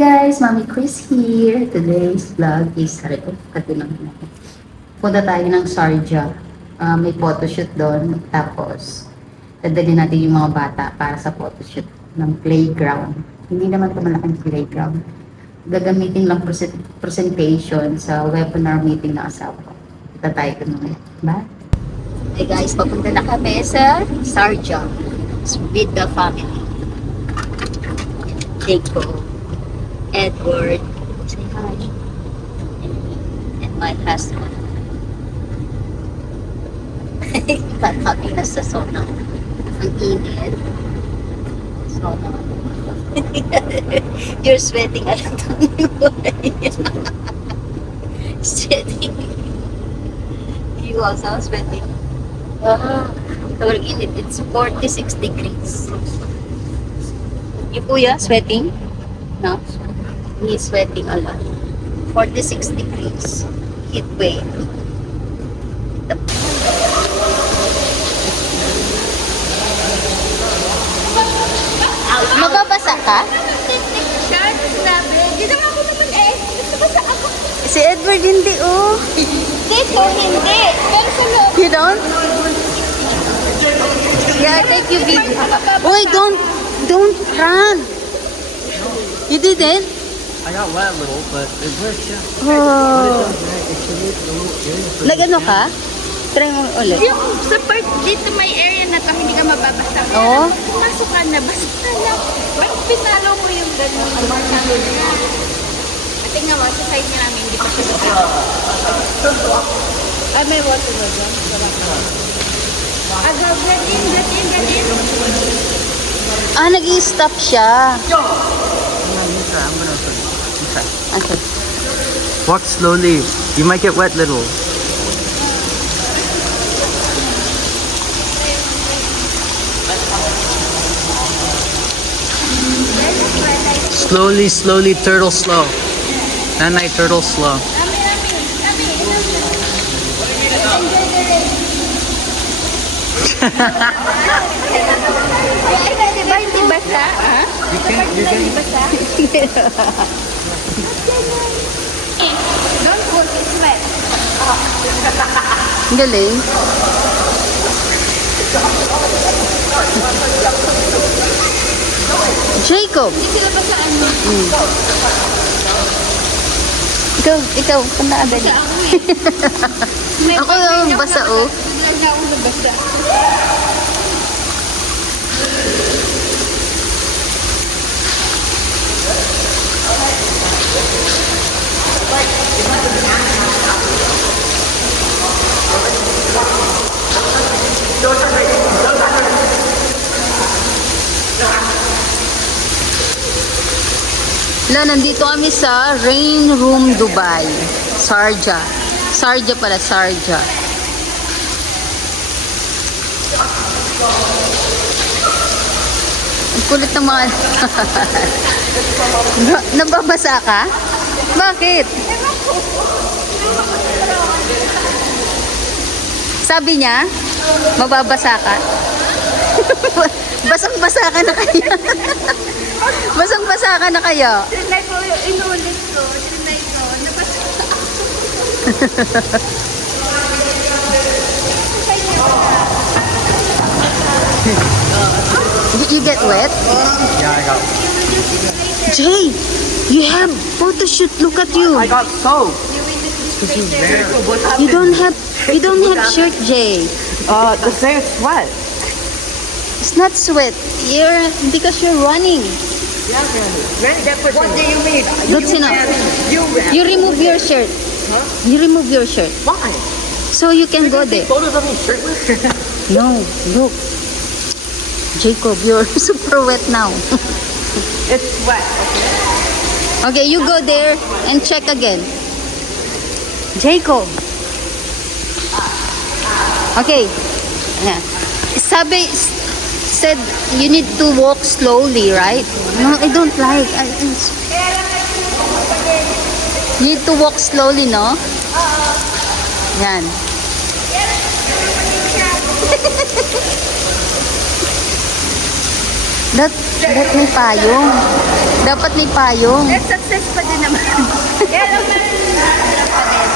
guys, Mami Chris here. Today's vlog is, katilang natin. Punta tayo ng Sharjah. May photoshoot doon. Tapos, dadalhin natin yung mga bata para sa photoshoot ng playground. Hindi naman ito malaking playground. Gagamitin lang presentation sa webinar meeting na asawa ko. Punta tayo doon. Bye! Hey guys, papunta na kami sa Sharjah with the family. Jacob, Edward, say hi, and my husband. Kami na sa sauna. Ang init. Sauna. You're sweating. Alam mo. Sweating. You also sweating. Sobrang init. It's 46 degrees. You kuya, sweating? No? He's sweating a lot. 46 degrees. Heat wave. Mababasa ka? Si Edward hindi, oh. Dito, hindi. Pero sa loob. You don't? Yeah, I take you video. Boy, don't run. You didn't? I got wet a little, but it works, yeah. Oh. Nag-ano ka? Try mo ulit. Yung sa part dito may area na to, hindi ka mababasa. Oo. Pumasok ka na, basta na. Ba't pinalo mo yung gano'n? At tingnan mo, sa side niya namin, hindi pa siya sa may water ba dyan? Get in. Nag-i-stop siya. I'm gonna try. Okay. Walk slowly. You might get wet little. Slowly, turtle slow. Nanay, turtle slow. Diba hindi basa? Ha? Don't push, it's wet. Galing. Jacob. Hindi sila basaan mo. Ikaw, panaan dali. Ako yung basa, oh. Bigla na ako nabasa. Nandito kami sa Rain Room Dubai. Sharjah. Sharjah pala, Sharjah. Ang kulit ng mga... Nababasa ka? Bakit? Sabi niya, mababasa ka? Basang-basa ka na kaya? Basang-basa ka na kaya? Trinay ko, inulit ko. Trinay ko. Nabasa ako. Did you get wet? Yeah, I got. Jay, you have photo shoot. Look at you. I got soaked. You don't have shirt, Jay. The same sweat. It's not sweat. Because you're running. What do you mean? That's enough. You remove your shirt. You remove your shirt. Why? So you can go there. Photos of me shirtless? No, look. Jacob, you're super wet now. It's wet. Okay, you go there and check again. Jacob. Okay. Yeah. Said you need to walk slowly, right? No, I don't like. You need to walk slowly, no? Yan. That may payong. Dapat may payong. Eh, success pa din naman. Kaya lang pa rin.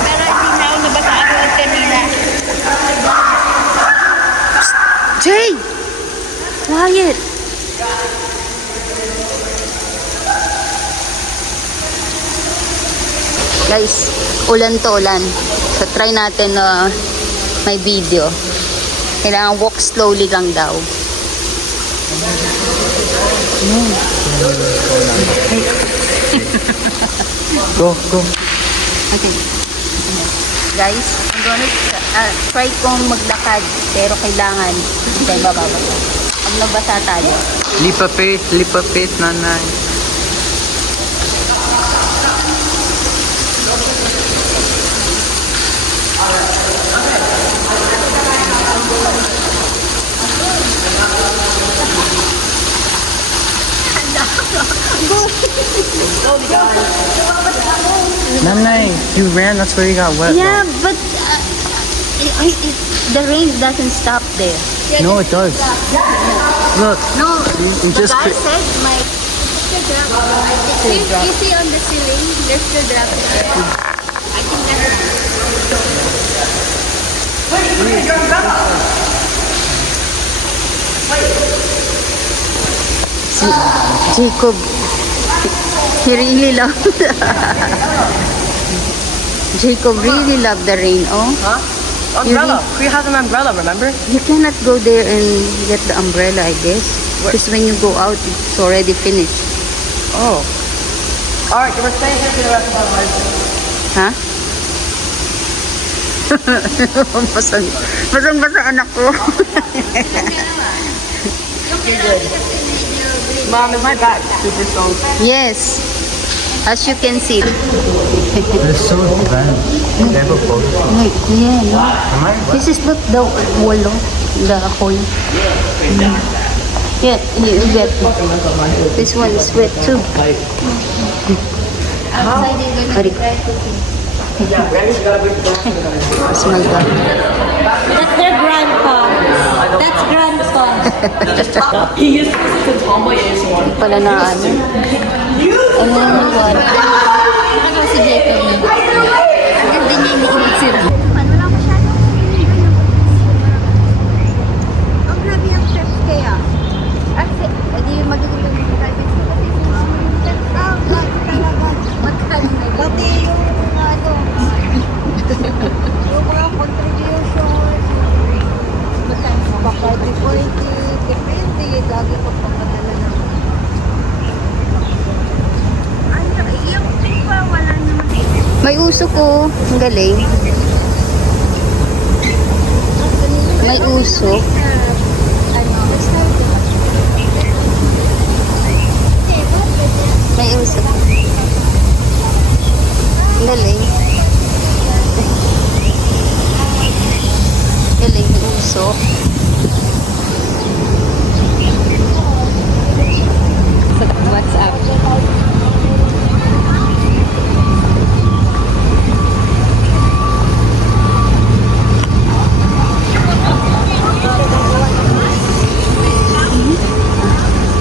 Pero hindi na ako nabasa ako at kanina. Jay! Quiet! Guys, ulan to ulan. So try natin na may video. Kailangan walk slowly lang daw. Go, go. Okay. Guys, I'm gonna try kong maglakad. Pero kailangan tayo bababa. Pag nabasa tayo. Leap of faith, nanay. Nanay, you ran, that's where you got wet. Yeah, but the rain doesn't stop there. No, it does. Look, No, You the just guy cre- said my You see on the ceiling, there's still droplets there. I think that's si Jacob, he really loved Jacob really loved the rain. Oh, Huh? Umbrella. He has an umbrella, remember? you cannot go there and get the umbrella, I guess. Because when you go out, it's already finished. Oh. Alright, we're staying here for the rest of our lives. Ha? Basang-basa anak ko. Mom, is my back super soaked? Yes, as you can see. it's so advanced. Yeah, Yeah, no? This is not the wall, oh, the hole. Yeah, you get it. This one is wet too. Sorry. Oh my God. That's their grandpa. That's grandpa. He used to listen to Tomboy ASMR. Pala na ano. Ano yung one? Ano si Jacob na? Hindi niya iniinit sila. Ang grabe ang trip kaya. Kasi, hindi magiging yung private school kasi magkano na yun? Dati yung ano, yung mga contribution, baka 40, depende, lagi pagpapadala ng ano, yung pa, wala naman. May usok ko. Ang galing. May usok. May usok. Ang galing. Galing, may usok. What's up?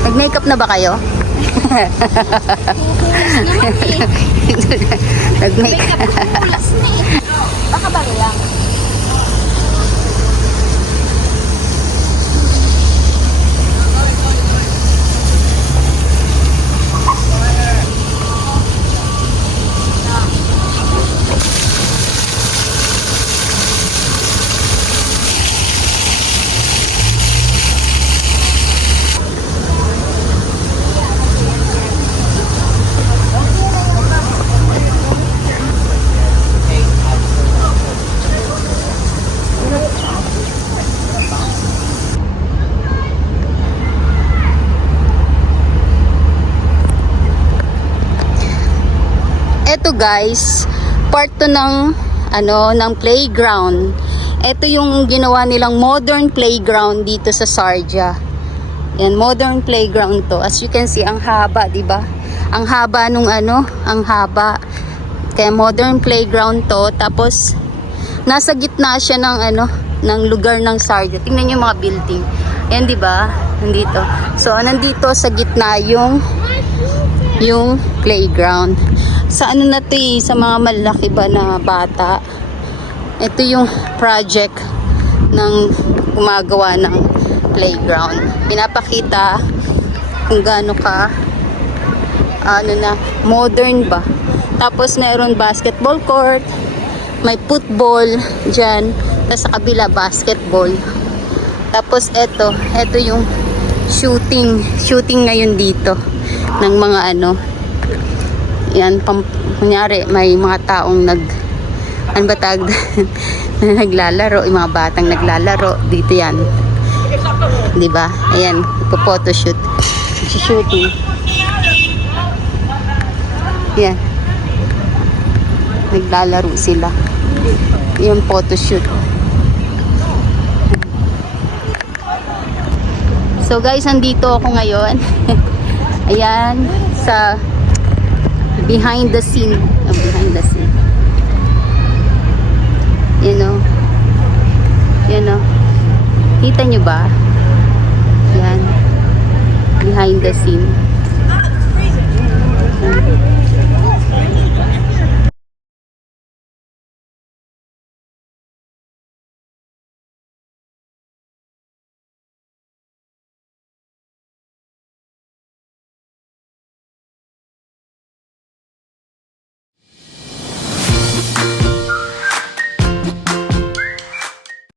Nag-makeup na ba kayo? Nag-makeup. Baka ba lang? Eto guys, part to ng ng playground. Ito yung ginawa nilang modern playground dito sa Sharjah. Yan, modern playground to. As you can see, ang haba, 'di ba? Ang haba nung ang haba. Kaya modern playground to. Tapos nasa gitna siya ng ng lugar ng Sharjah. Tingnan niyo yung mga building. Ayan, 'di ba? Nandito. So, nandito sa gitna yung yung playground. Sa ano na to eh, sa mga malaki ba na bata. Ito yung project ng gumagawa ng playground. Pinapakita kung gaano ka modern ba. Tapos meron basketball court, may football dyan, tapos sa kabila basketball. Tapos eto yung shooting ngayon dito ng mga yan, kunyari may mga taong naglalaro, yung mga batang naglalaro dito yan, di ba? Ayan, ipo-photoshoot, shooting. Yan, naglalaro sila. Yung photoshoot. So guys, andito ako ngayon. Ayan, sa behind the scene. You know. Kita nyo ba? Yan. Behind the scene.